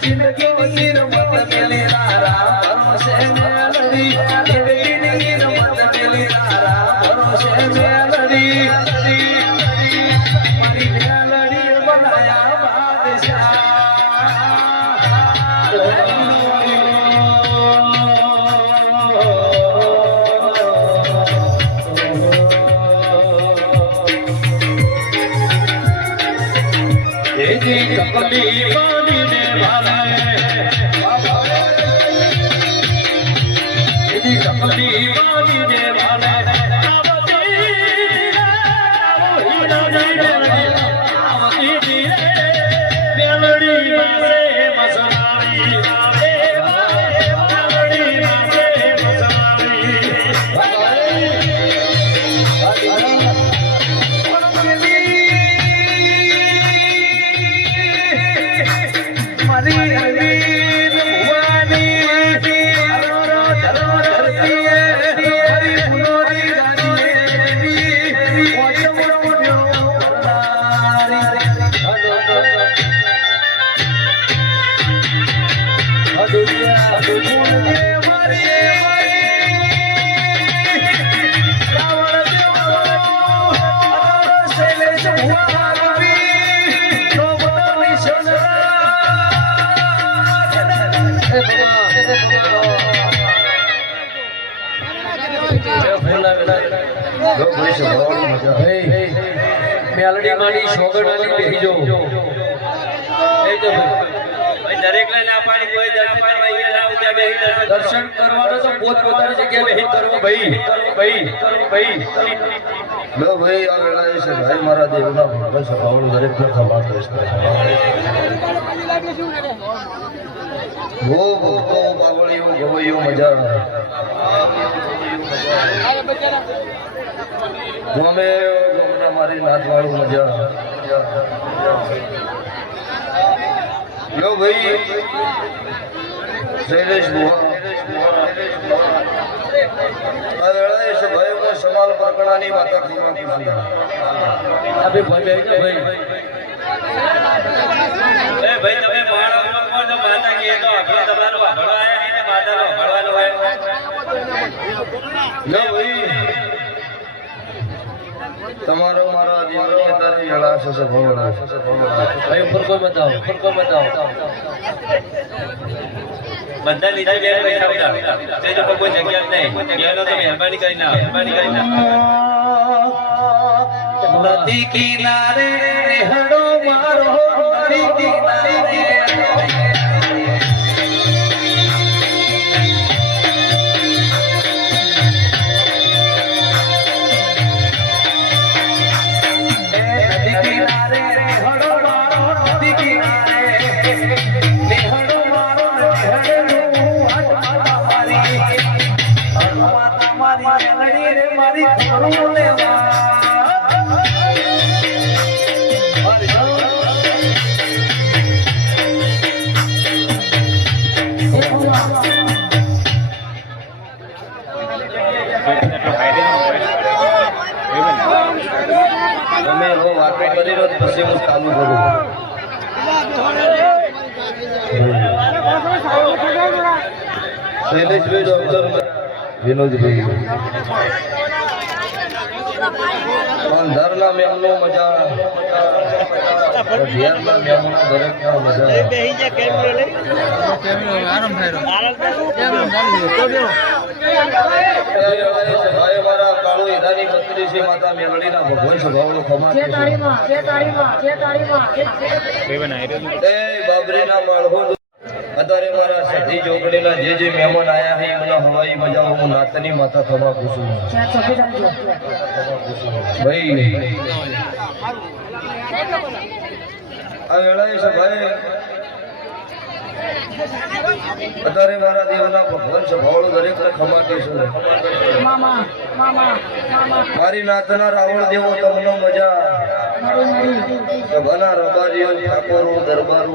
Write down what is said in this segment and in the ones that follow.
જિંદગી રમત મેલી તારા ભરોસે મેલડી જિંદગી રમત મેલી તારા ભરોસે મેલડી મારી મેલડી બનાયા બાદશાહ કપલી પાણી ને ભાલે કપલી પાણી ને ભાલે મેલડી માની સોગડાની બેહીજો દરેક ના પાણી કોઈ દર્શન કરવાનો તો પોતપોતાની જગ્યાએ બેહી કરવો ભાઈ લો ભાઈ આ વેળાએ છે ભાઈ મારા દેવના ભગવાન સભાવનું દરેક ને ખબર છે વો ભક્તો બાવળીઓ ગવૈયો મજા ગમે મારી નાચવાળું મજા લો ભાઈ શૈલેષ આ વેળાએ છે ભાઈ હું સમાલ પ્રકરણની વાતો કરવા પૂછી અબે ભાઈ એ ભાઈ તમે માળો કોણ માતા કે તો આપણે તમારો ભળવા આયા ને માતાનો ભળવાનો હોય લો ભાઈ તમારો મારો જીવન તારી હળાશ છે ભગવાન ભાઈ ઉપર કોઈ બતાવો બધા લીધા બે પૈસા તે તો કોઈ જગ્યા નહીં બેનો તો મહેરબાની કરી ના નદી કિનારે હડો મારો નદી કિનારે પછી હું ચાલુ કરું શૈલેષભાઈ ડોક્ટર વિનોદભાઈ અંધારના મેમનો મજા ધ્યાનમાં મહેમાનો દરેકના મજા ભાઈ મારા કાળુ હીરાની પત્રી છે માતા મેલડીના ભગવાન સ્વભાવનો ખમા એ બાબરીના માળહો અત્યારે મારા સધી ચોકડીના જે મહેમાન આયા છે એમનો હવાઈ મજા હું નાતની માતા ખમા પૂછું ભાઈ આ વેળાએ છે ભાઈ અત્યારે મારા દેવના ભગવાન સ્વભાવનો દરેકને ખમા કહેશું મારી નાતના રાવણ દેવો તમને મજા સભાના રબારીઓ ઠાકોરો દરબારો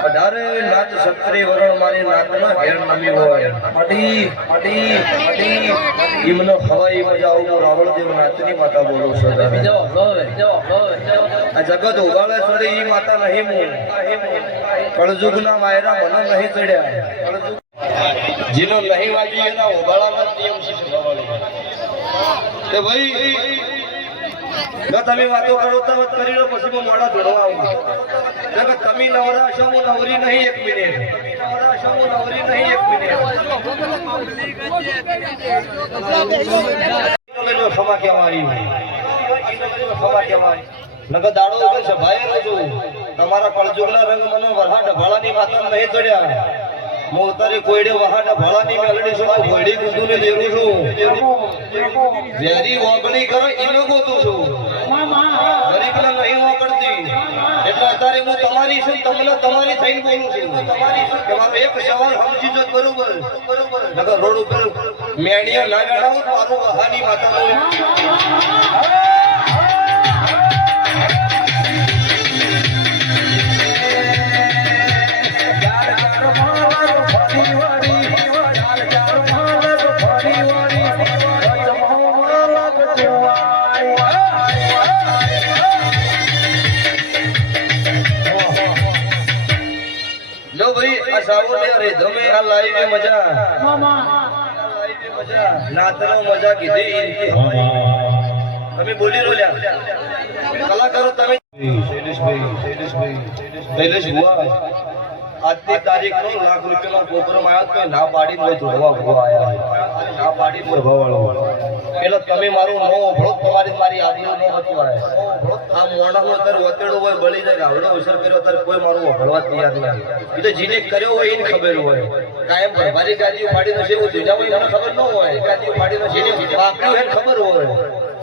અઢારે નાત સત્રી વરણ મારી નાતના ઘેર નમી હોય એમનો ખવાઈ મજા આવું રાવણ દેવ નાતની માતા બોલું છું આ જગત ઉગાડે ચડે એ માતા નહીં હું કળજુગના વાયરા મને નહીં ચડ્યા જેનો નહીં વાગી એના ઉગાડામાં નિયમ છે ભાઈ જો તમે વાતો કરો તો કરી લો પછી હું મોડા ધોડવા આવું તમે નવરા છો હું નવરી નહીં એક મિનિટ ખમા કહેવાય નકર દાડો ઉપર સભાએ રહેજો તમારા કળજુગના રંગ મને વરહા ઢભાળાની માતા નહીં ચડ્યા હું ઉતારે કોઈડે વહા ઢભાળાની મેલડી છું કોઈડી કુંદુને દેરું છું વેરી ઓગણી કરો ઈનો ગોતું છું ગરીબને નહીં ઓગળતી એટલે અત્યારે હું તમારી છું તમને તમારી થઈને બોલું છું તમારો એક સવાલ સમજી જો બરોબર નકર રોડ ઉપર મેડિયા ના ગાડાવું તો આનું વહાની માતાનો તમે બોલી રોલ્યા કલાકારો તમે આજની તારીખ નો લાખ રૂપિયાનો પ્રોગ્રામ આવ્યો તો ના પાડીને હોય ધોળવા ભૂવા આવ્યા ના પાડીને ભવાળો એટલે તમે મારું નો ઓભળો તમારી મારી આદિઓ નો બતવાય આ મોઢાનો અત્યારે વતેડો હોય બળી જાય આવડો અવસર કર્યો ત્યારે કોઈ મારું ઓભળવા તૈયાર નહીં એ તો જીને કર્યો હોય એને ખબર હોય કાયમ ભરભારી ગાદીઓ ફાડીનો છે એવું જોજા હોય એને ખબર ન હોય ગાદીઓ ફાડીનો છે વાપર્યું એને ખબર હોય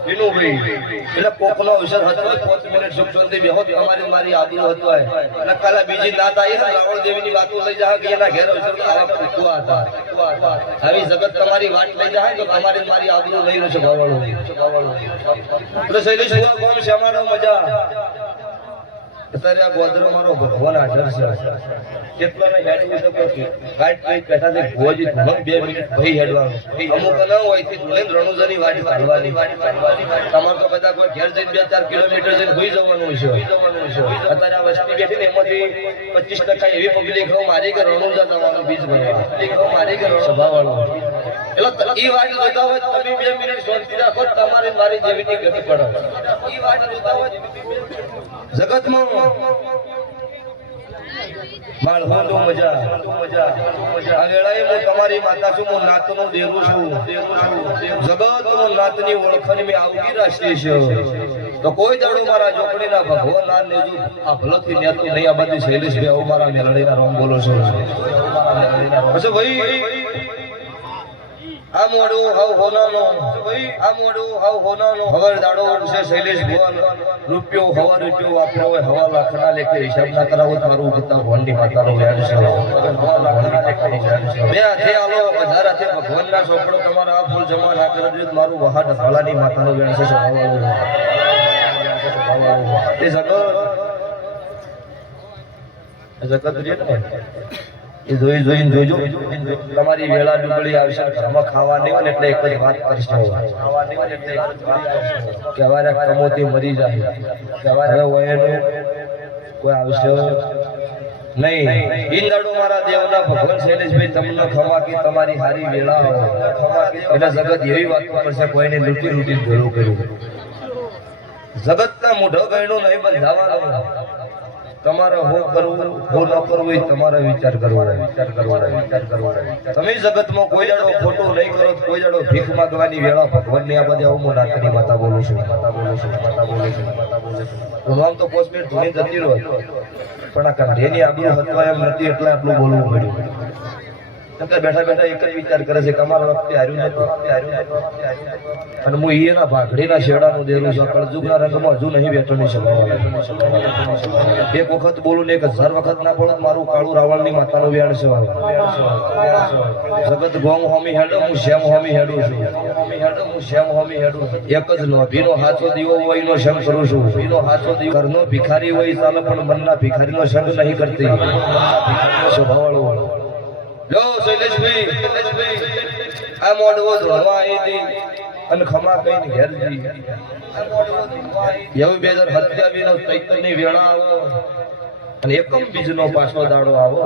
એનું ભાઈ એટલે કોકનો અવસર હતો 5 મિનિટ સુખ શાંતિ બેહો તમારી મારી આદિઓ હતો અને કાલા બીજી નાત આવી રાવણ દેવીની વાતો લઈ જાય કે એના ઘેર અવસર આવા કુવા હતા આવી જગત તમારી વાત લઈ જાય તો તમારી મારી આદિઓ લઈ રહ્યો છે ભાવળો એટલે શૈલેષ કોમ છે અમારો મજા અત્યારે આ ગોદરો મારો ભગવાન હાજર છે કેટલાને હેડવું શકો કે ગાઈડ કઈ બેઠા છે ભોજી ધમ 2 મિનિટ ભઈ હેડવાનું અમુક ન હોય થી ધુલેન રણુજની વાડી કાઢવાની તમાર તો બધા કોઈ ઘેર જઈને 2-4 કિલોમીટર જઈને ભઈ જવાનું છે અત્યારે આ વસ્તી બેઠી ને એમાંથી 25% એવી પબ્લિક હો મારી કે રણુજા જવાનું બીજ ભરવા મારી કે સભાવાળો એટલે ઈ વાડી જોતા હોય તમે 2 મિનિટ શાંતિ રાખો તમારી મારી જેવીની ગતિ પડો ઈ વાડી જોતા હોય જગતમાં બાળવાનો મજા આ વેળાએ હું તમારી માતા છું હું નાતનો દેરું છું જગતનો નાતની ઓળખાણ મે આવતી રાશિ છે તો કોઈ દાડો મારા જોકડીના ભગવાન ના લેજો આ ભલથી નેતું નહીં આ બધી શૈલેષ બે મારા મેલડીના રોમ બોલો છો પછી ભાઈ આ મોડું હાવ હોનાનો આ મોડું હાવ હોનાનો હવાર દાડો છે શૈલેષ ભુવન રૂપિયો હવા રૂપિયો વાપર્યો હોય હવા લાખના લેખે હિસાબ ના કરાવો મારું ગીતા ભવનની માતાનો વ્યાજ છે બે હાથે આલો 1000 હાથે ભગવાનના સોપડો તમારા આ ફૂલ જમા ના કરજો મારું વહા ઢફાલાની માતાનો વ્યાજ છે એ જગત એ જોઈને જોજો તમારી વેળા ડુબળી આવશે ઘરમાં ખાવા નહીં હોય એટલે એક જ વાત કરશો કે અમારે કમોતી મરી જાય કે અમારે વયનું કોઈ આવશે નહીં ઈંદાડો મારા દેવના ભગવાન શૈલેષભાઈ તમને ખમા કે તમારી હારી વેળા એટલે જગત એવી વાત કરશે કોઈને લૂંટી ભેળું કર્યું જગતના મોઢો ગયણો નહીં બંધાવાનો. તમારે હો કરવું હો ન કરવું એ તમારે વિચાર કરવો. તમે જગતમાં કોઈ દાડો ખોટું નહીં કરો, કોઈ દાડો ભીખ માંગવાની વેળા ભગવાનની આ બધા હું નાતની માતા બોલું છું. હું આમ તો 5 મિનિટ ધોની જતી રહ્યો, પણ આ કંઢેની આબરૂ હતવા એમ નથી એટલે આટલું બોલવું પડ્યું. બેઠા બેઠા એક જ વિચાર કરે છે કે અમારા વખતે હાર્યું નતું. અને હું એના ભાખડીના શેડાનું દેરું છું. કળજુગના રંગમાં હજુ નહીં બેઠો નહીં શકાય. એક વખત બોલું ને 1000 વખત ના બોલું મારું કાળું રાવણની માતાનું વ્યાણ છે. જગત ગોમ હોમી હેડો, હું શ્યામ હોમી હેડું છું. એક જ લોભીનો હાચો દીવો હોય નો સંગ કરું છું. ઘરનો ભિખારી હોય ચાલે પણ મનના ભિખારીનો સંગ નહીં કરતી. સ્વભાવવાળો લો શૈલેષભાઈ આ મોડવો ધોળવા આવી હતી અને ખમા કઈને ઘેરજી એવું 2027 નો ચૈતન્ય વેળા આવો અને એકમ બીજનો પાછો દાડો આવો.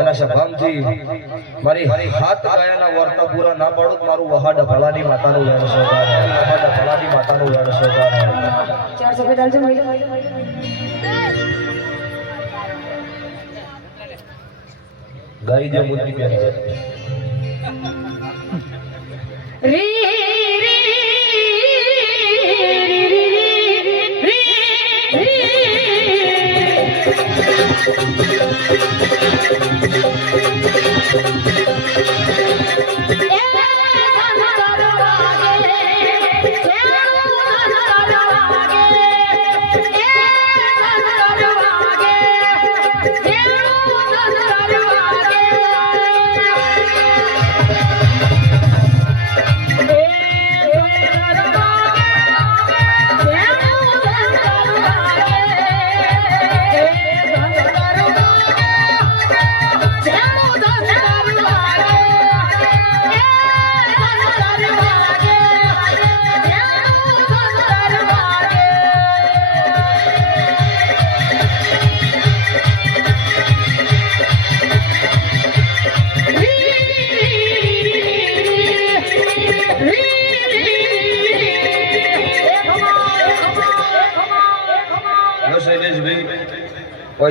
એના સભામથી મારી હાથ ગાયાના વર્તા પૂરા ના પાડું મારું વહાડ ભલાની માતાનું વેણ સોગાર. ગાઈ જે મુદ્દી બેન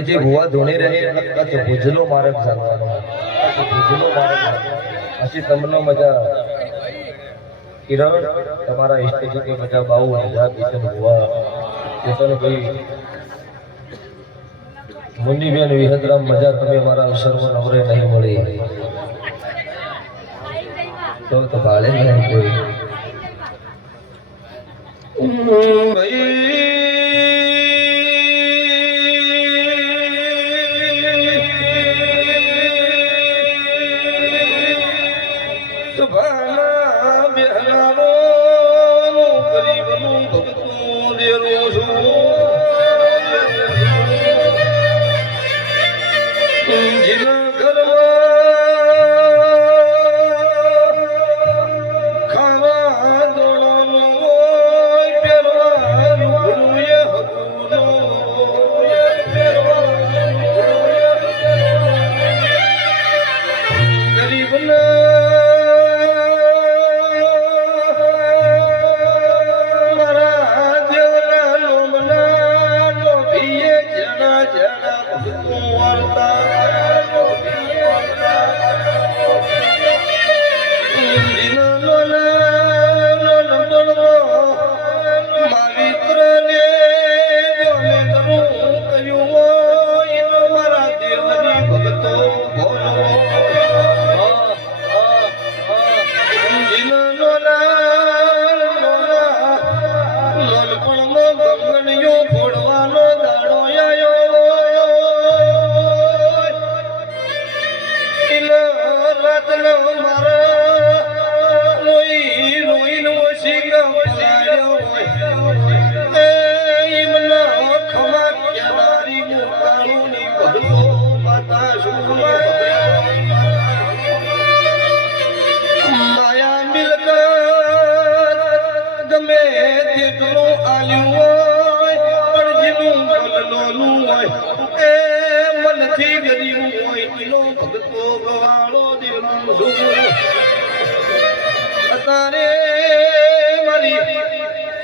જે ભુવા ધોણી રહે એટલે ભુજનો માર્ગ ચાલવાનો. પછી તમને મજા કિરણ તમારા ઇષ્ટજી મજા બાઉ મજા બીજન ભુવા કેતનભાઈ મુનિબેન વિહતરામ મજા તમે મારા અવસરમાં નવરે નહીં મળી તો ભાડે નહીં કોઈ ભાઈ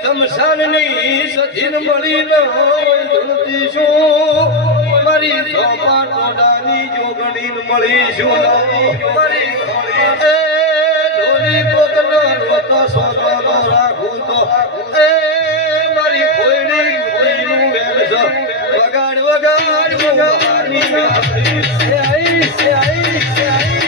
શમશાનની સજીન મળી ન ધૂળતી શું મારી સોપા ટોડાની જોગણી મળીશું મારી ધોળી પોતનો રોતો સોનો નો રાખું તો એ મારી કોઈની કોઈનું વેલ છે વગાડ વગાડ વગાડની સે આઈ સે આઈ સે આઈ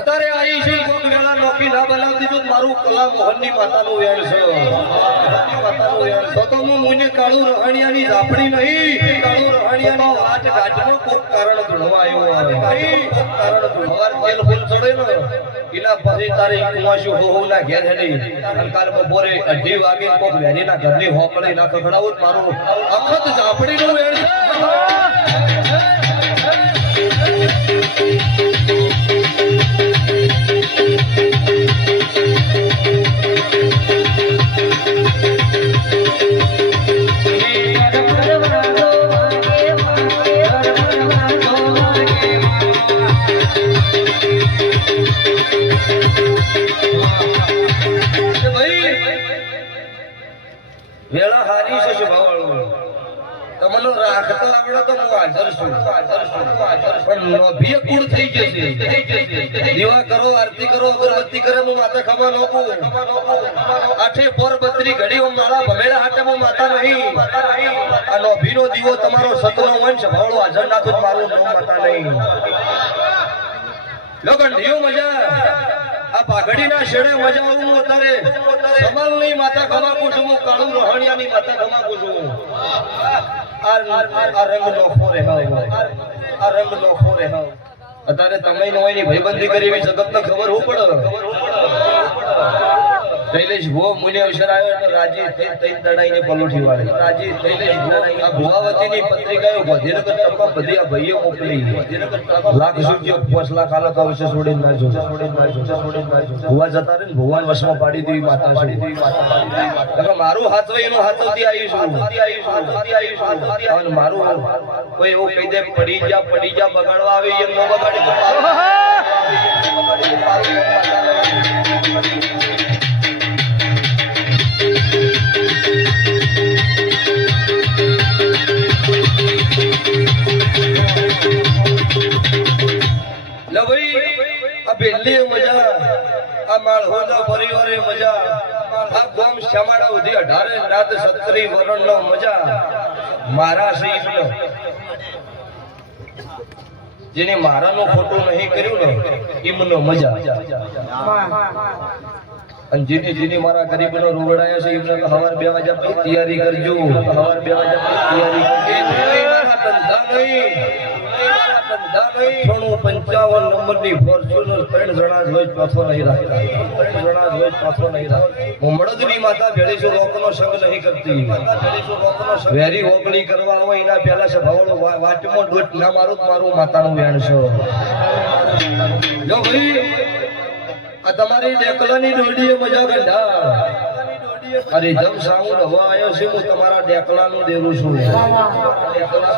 અત્યારે આઈશું કોક વેળા નોખી ના બનાવતી તો મારું કલા મોહનની માતાનું વેણ છે માતાનું વેણ તો હું મુને કાળુ રહાણિયાની ઝાપડી નહીં કાળુ રહાણિયાની આજ ગાઢનો કોક કારણ ધૂળવા આવ્યો આવે ભાઈ કોક કારણ ધૂળવાર તેલ ફૂલ ચડે ને એના પછી તારે કુવાશું હોહુ ના ઘેર હેડી અને કાલ બપોરે 2:30 વાગે કોક વેરીના ઘરની હોકળે ના ખખડાવું મારું અખત ઝાપડીનું વેણ છે વેળા હારી છે શુભાવાળું તમને રાખતા આવડે તો હું હાજર છું પણ લોભીએ કુળ થઈ જશે દીવા કરો આરતી કરો અગરબત્તી કરે હું માતા ખમા નોકું આઠે પર બત્રી ઘડી હું મારા ભમેડા હાટે હું માતા નહીં આ લોભીનો દીવો તમારો સતનો હોય ને શુભાવાળું હાજર ના તો મારું નામ માતા નહીં લોગન દીવો મજા આ પાઘડીના શેડે મજા આવું હું અત્યારે સમાલની માતા ખમા પૂછું હું કાળુ રોહણિયાની માતા ખમા પૂછું આ રંગ નોખો રે આ રંગ નોખો રે અત્યારે તમે નોયની ભાઈબંધી કરી એવી જગતને ખબર હું પડે શૈલેષ ભો મુને અવસર આવ્યો એટલે રાજી થઈ તૈન દડાઈને પલોઠી વાળી રાજી શૈલેષ ભો આ ભુવાવતીની પત્રિકાઓ ગાંધીનગર ટપ્પા બધી આ ભાઈઓ મોકલી લાખ સુજો 5 લાખ આલો તો અવશ્ય છોડીને ના જો ભુવા જતા રે ને ભુવાન વશમાં પાડી દેવી માતા એટલે મારું હાથવઈ એનું હાથવતી આવીશું અને મારું કોઈ એવું કહી દે પડી જા બગાડવા આવે એમ ન બગાડી લે ભાઈ આ બેલી મજા આ માળહોના પરિવારે મજા આ ગોમ શ્યામાડા ઉધી 18 રાત 17 વરણનો મજા મારા શહીદનો જેને મારાનો ફોટો નહીં કર્યું ને એમનો મજા અને જેને મારા ગરીબનો રોવડાયા છે એમને સવાર 2 વાગ્યા પછી તૈયારી કરજો સવાર 2 વાગ્યા પછી તૈયારી કરજો ધંધા નહીં 55 નંબરની ફોર્ચ્યુનર 3 જણા જ હોય પાછો નહીં રાખતા 3 જણા જ હોય પાછો નહીં રાખતા હું મળદની માતા ભેળીસો રોકનો સંગ નહીં કરતી વેરી ઓગળી કરવા હોય એના પહેલા છે ભવળો વાટમાં ડોટ ના મારું મારું માતાનું વેણ છે જો ભાઈ આ તમારી ડેકલાની ડોડીએ મજા ગંઢા અરે જમ સાઉન્ડ હવા આવ્યો છે હું તમારા ડેકલાનું દેરું છું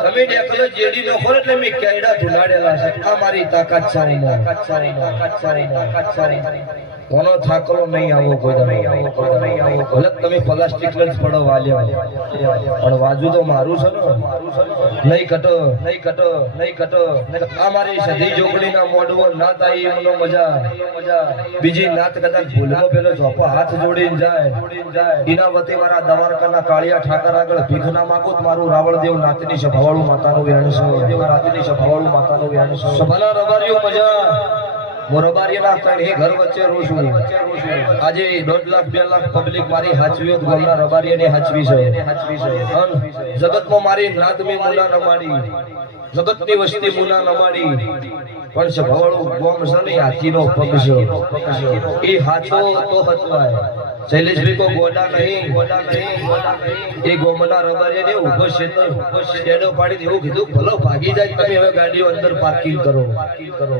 તમે ડેકલો જેડી નો ખોર એટલે મે કેડા ધુનાડેલા છે આ મારી તાકાત છે કોનો થાકલો નહીં આવો કોઈ ભલે તમે પ્લાસ્ટિક લંચ પડો વાલ્યો પણ વાજુ તો મારું છે ને નહીં કટો આ મારી સધી જોગણીના મોઢવો નાત આવી એમનો મજા બીજી નાત કદાચ ભૂલમાં પેલો ચોપો હાથ જોડીને જાય એના વતી મારા દવારકાના કાળિયા ઠાકર આગળ ભીખ ના માગું મારું રાવળદેવ નાતની સભાવાળું માતાનું વેણ છે રાતની સભાવાળું માતાનું વેણ છે સભાના રબારીઓ મજા મોરબારીના ત્રણેય ઘર વચ્ચે રહું છું આજે 1.5 લાખ 2 લાખ પબ્લિક મારી હાચવીઓ ગામના રબારીને હાચવી છે જગતમાં મારી નાદમી મુના નમાડી જગતની વસ્તી મુના નમાડી પણ સભાવાળું ગોમ છે ને હાથીનો પગ છે એ હાથો તો હચવાય શૈલેષભાઈ કો ગોડા નહીં એ ગોમના રબારીને ઉભો છે તો શેડો પાડી એવું કીધું ભલો ભાગી જાય તમે હવે ગાડીઓ અંદર પાર્કિંગ કરો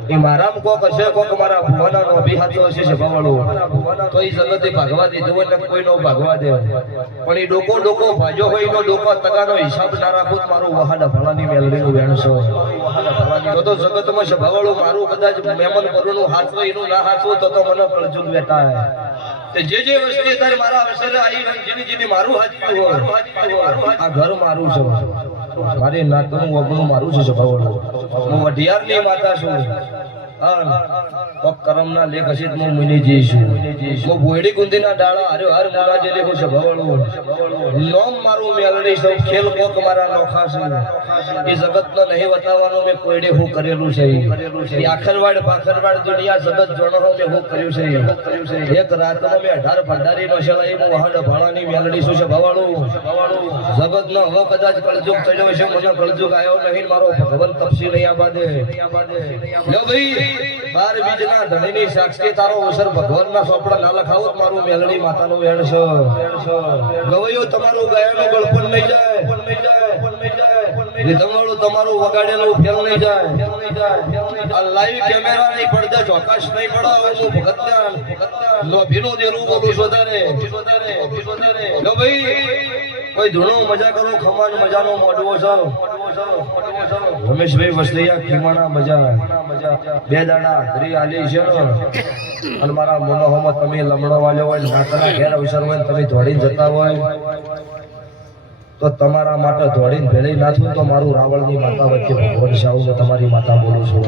એ મારામ કોક હશે કોક મારા ભુવાના નો ભી હાથો હશે સભાવાળું તો એ જગતે ભાગવા દીધું એટલે કોઈ નો ભાગવા દે પણ એ ડોકો ભાજો હોય એનો ડોકો તગાનો હિસાબ ના રાખો મારું વહાડા ભલાની મેલડીનું વેણ છે તો જગતમાં સભાવાળું મારું કદાચ મહેમાન પરનું હાથવું એનું ના હાથવું તો મને પ્રજુલ બેઠા હે જે વસ્તી તારે મારા અવસરે આવી જેની મારું હાચવું હોય આ ઘર મારું છે મારી નાતનું વગણું મારું છે સભાવાળું હું વઢિયારની માતા છું કરમના લેખ હશે હું મુની જઈશું હું ભોયડી કુંદીના ડાળા હરે હર મોડા જે લેખો છે ભવળું લોમ મારું મેલડી સૌ ખેલ કોક મારા નોખા છે એ જગતનો નહીં બતાવવાનું મેં કોઈડે હું કરેલું છે એ આખરવાડ પાખરવાડ દુનિયા જગત જોણો મેં હું કર્યું છે એક રાતમાં મેં 18 ભંડારી નો શેલા એ હું વહાડ ભાણાની મેલડી છું છે ભવાળું જગતનો હવે કદાચ કળજુગ ચડ્યો છે મને કળજુગ આવ્યો નહીં મારો ભગવાન તપસી નહીં આબાદે લો ભાઈ 12 બીજના ધણીની સાક્ષી તારો અવસર ભગવાનના સોપડા ના લખાવો મારું મેલડી માતાનું વેણ છે ગવયો તમારું ગાયાનું ગળપણ નહીં જાય રીધમવાળું તમારું વગાડેલું ફેલ નહીં જાય આ લાઈવ કેમેરા ની પડદા ચોકાશ નહીં પડાવો હું ભગતના લોભીનો દેરું બોલું વધારે લો ભાઈ કોઈ ધૂણો મજા કરો ખમાન મજાનો મોઢવો છો રમેશભાઈ વસલિયા ખીમાના મજા 2 દાણા ધરી આલી છે અને મારા મોનોહમત તમે લમણો વાલ્યો હોય નાકના ઘેર અવસર હોય તમે દોડીને જતા હોય તો તમારા માટે દોડીને ભેળી નાથું તો મારું રાવળની માતા વચ્ચે ભગવાન સાઉ તમારી માતા બોલું છું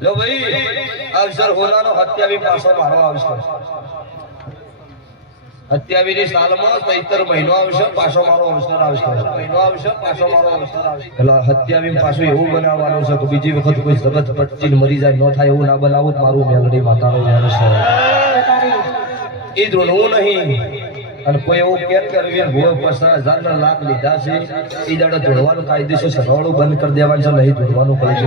લો ભાઈ અવસર હોનાનો 27 પાસો મારો અવસર 27 સાલમાં 73 મહિનો આવશે પાછો મારો અવસર આવશે મહિનો આવશે પાછો મારો અવસર આવશે એટલે 27 પાછું એવું બનાવવાનું છે કે બીજી વખત કોઈ જગત પટચીને મરી જાય ન થાય એવું ના બનાવું મારું મેલડી માતાનું વેણ છે એ ધૂણવું નહીં અને કોઈ એવું કેમ કરવી ભૂ 50,000 લાખ લીધા છે એ દાડો ધોળવાનું કાયદેસર સભાવાળું બંધ કરી દેવાનું છે નહીં ધોળવાનું કરી છે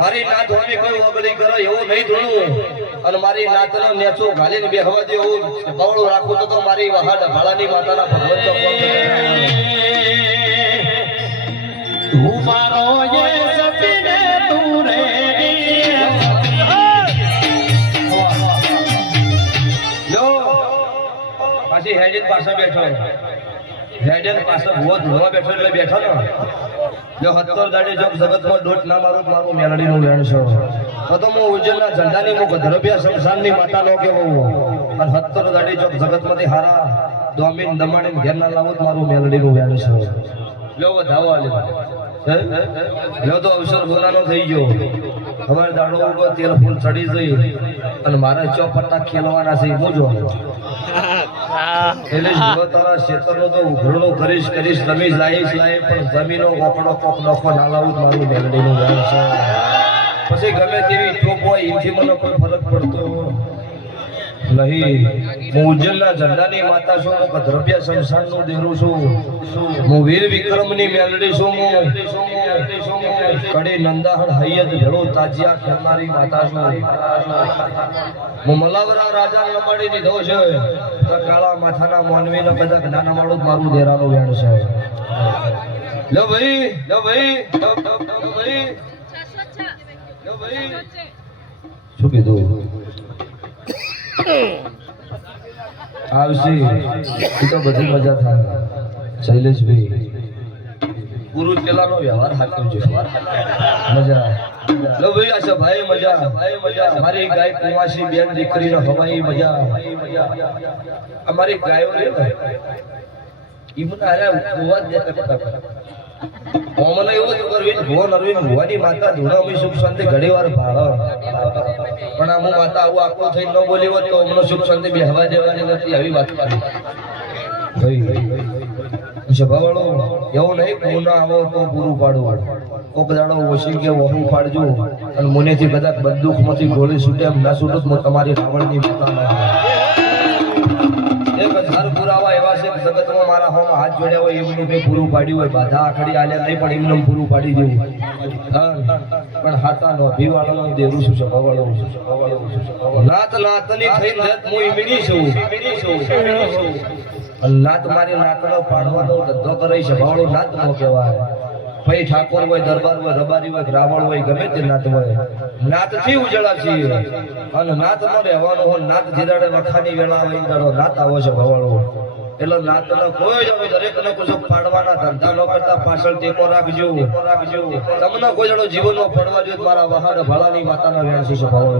મારી નાત હોય કોઈ ઓગળી કરે એવું નહીં ધોળવું અને મારી નાતનો નેચો ઘાલીને બેહવા દે એવું સભાવાળું રાખું તો મારી વહાડ ભાળાની માતાના ભગવત તું મારો જે સતીને તું રે પાછી હેડેન પાછો બેઠો હેડેન પાછો ભૂવો ધોવા બેઠો એટલે બેઠો ને જો 70 દાડે જો જગતમાં ડોટ ના મારું મેલડીનું વેણ છે તો હું ઉજ્જૈનના ઝંડાની હું ગધરભિયા શમશાનની માતા નો કેવો અને 70 દાડી ચોક જગતમાંથી હારા દોમીન દમાણીને ઘેર ના લાવું મારું મેલડીનું વ્યાણ છે લ્યો વધાવો આલે લ્યો તો અવસર બોલાનો થઈ ગયો અમારે દાડો ઉગો તેલ ફૂલ ચડી જઈ અને મારે ચોપટ્ટા ખેલવાના છે હું જો એટલે જો તારા ક્ષેત્રનો તો ઉઘરણો કરીશ રમીશ લાઈશ પણ જમીનો ઓકડો કોક નોખો ના લાવું મારું મેલડીનું વ્યાણ છે પછી ગમે તેવી ઠોક હોય એથી મને કોઈ ફરક પડતો નહીં હું ઉજ્જૈનના ઝંડાની માતા છું હું ગધરભિયા શમશાનનું દેરું છું હું વીર વિક્રમની મેલડી છું હું કડી નંદાહણ હૈયત ભેળો તાજિયા ખેલનારી માતા છું હું મલાવરા રાજા લંબાડી દીધો છે તો કાળા માથાના માનવીને બધા જ્ઞાન માળું મારું દેરાનું વેણ છે લો ભાઈ શું કીધું આવશે એ તો બધી મજા થાય શૈલેષભાઈ પુરુષ પેલાનો વ્યવહાર હાક્યો છે મજા લો ભાઈ આશા ભાઈ મજા મારી ગાય કુંવાસી બેન દીકરીનો હવાઈ મજા અમારી ગાયો રે ઈ મને આરે કુવા જ ઓમને એવું કરવી ભુવન અરવિંદ ભુવાની માતા ધૂણામી સુખ શાંતિ ઘણી વાર ભાવ પણ આ હું માતા આવું આખો થઈ ન બોલી હોત તો અમને સુખ શાંતિ બેહવા દેવાની નથી આવી વાત કરી ભાઈ સભાવાળો એવું નહીં હું ના આવો તો પૂરું પાડવું કોક દાડો ઓછી કે વહુ પાડજો અને મુનેથી કદાચ બંદૂકમાંથી ગોળી છૂટે એમ ના છૂટું હું તમારી રાવણની માતા 1000 પુરાવા એવા છે કે જગતમાં મારા હોમાં હાથ જોડ્યા હોય એમનું મેં પૂરું પાડ્યું હોય બાધા આખડી આલ્યા નહીં પણ એમને પૂરું પાડી દેવું પણ હાતા નો ભીવાળાનું દેરું છું સભાવાળો નાત નાતની થઈને રત હું ઈમણી છું નાત મારી નાતનો પાડવાનો ધંધો કરે સભાવાળો નાત નો કહેવાય ભાઈ ઠાકોર હોય દરબાર હોય રબારી હોય રાવણ હોય ગમે તે નાત હોય નાત થી ઉજળા છીએ અને નાત નો રહેવાનું હોય નાત જીરાડે વખાની વેળા હોય દાડો નાત આવો છે ભવાળો એટલે નાત નો કોઈ જ હોય દરેક ને કુછ પાડવાના ધંધા ન કરતા પાછળ ટેકો રાખજો તમને કોઈ જણો જીવનમાં પડવા જોઈએ મારા વહાડ ભાળાની માતાના વેણ છે ભવાળો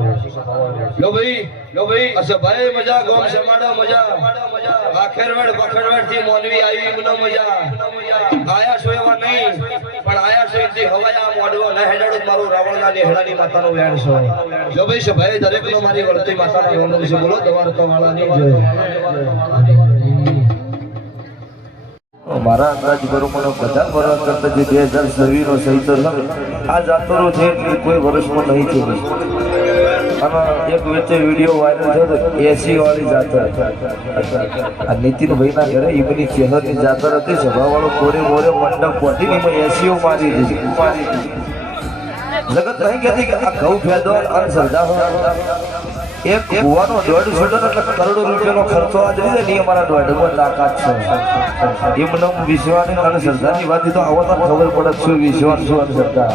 લો ભાઈ અચ્છા ભાઈ મજા ગોમ સમાડો મજા આખેરવેડ બખડવેડ થી મોનવી આવી મને મજા આયા છો એવા નહીં પણ આયા છો એથી હવાયા મોડવો ન હેડાડો મારું રાવણના નેહડાની માતાનો વેણ છે લો ભાઈ સભાઈ દરેક નો મારી વળતી માતાનો વેણ છે બોલો તમારો તો વાળાની જય મારા અંદાજ કરું મને બધા વર્ષ કરતા જે 2026 નો સહિતર આ જાતરો છે એટલે કોઈ વર્ષમાં નહીં છે અને એક વચ્ચે વિડીયો વાયરલ થયો તો 80 વાળી જાતર આ નીતિનભાઈ ના ઘરે ઈમની ચેહરની જાતર હતી સભાવાળો કોરે મોરે મંડપ પહોંચી એમાં 80 મારી દીધી જગત નહીં કહેતી કે આ ઘઉં ફેદો અને શ્રદ્ધા એક ભુવાનો 1.5 એટલે કરોડો રૂપિયાનો ખર્ચો આ જઈ ને અમારા 1.5 તાકાત છે એમનો વિશ્વાસ અને શ્રદ્ધાની વાત તો આવો તો ખબર પડે શું વિશ્વાસ શું અને શ્રદ્ધા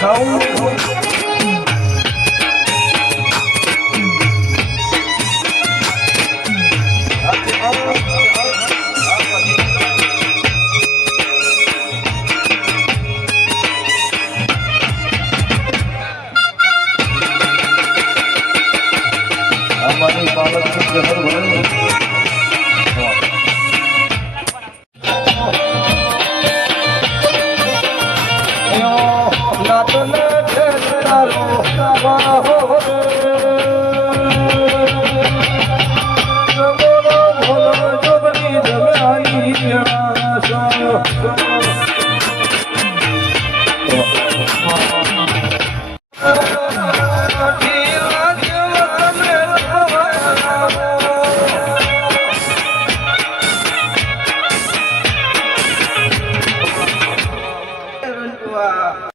ખાવું